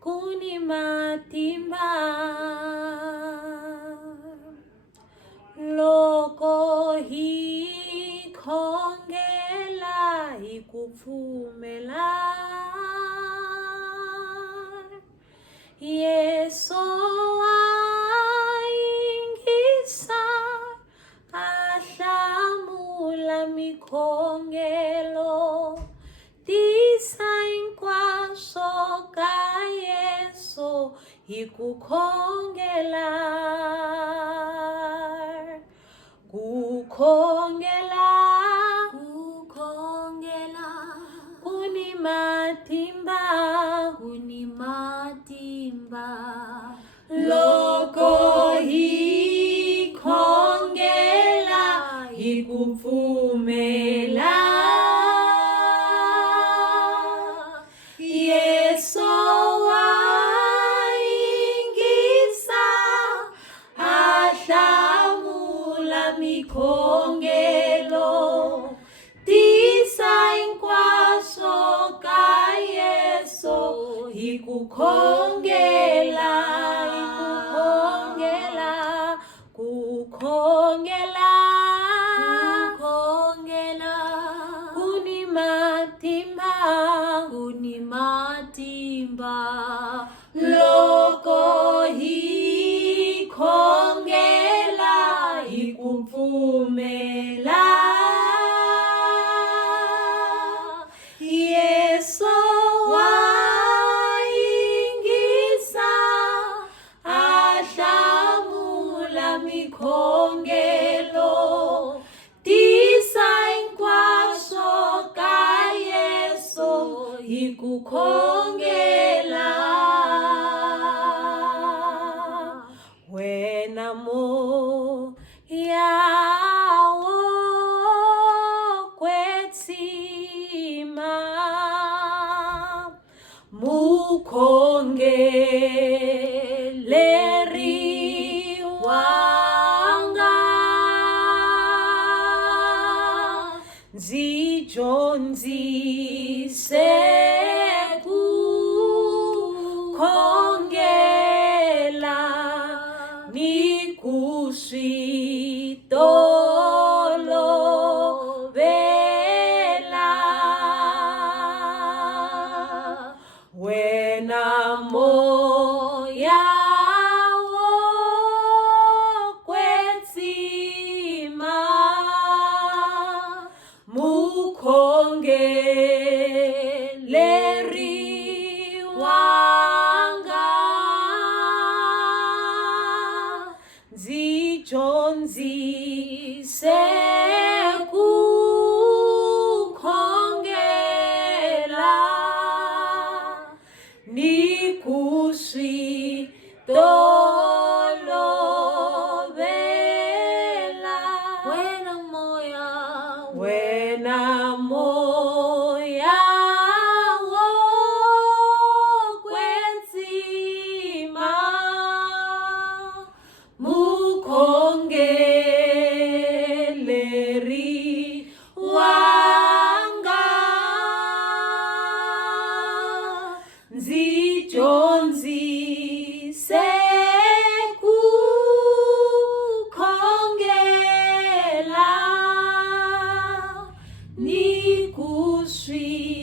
kuni matimba loko hi khongela hi kupfumela Yeso ingisa ahlamula mikhongelo tisa inkwaso ka Yeso hikukhongela kukhongela kuni matimba loko hi khongela hi kupfumela Yeso ingisa ahlamula mikhongelo tisa inkwaso ka Yeso hikukhongela kukhongela kuni matimba loko hi khongela hi kupfumela Yeso ingisa ahlamula mikhongelo tisa inkwaso ka Yeso hikukhongela wena yawo kwetsima mukhongeleri wanga ndzi dyondzise kukhongela ni ku swi tolovela wena moya wo kwetsima mukhongeleri wanga ndzi dyondzise kukhongela ni ku swi tolovela wena moya wo kwetsima mukhongeleri wanga ndzi dyondzise kukhongela ni ku swi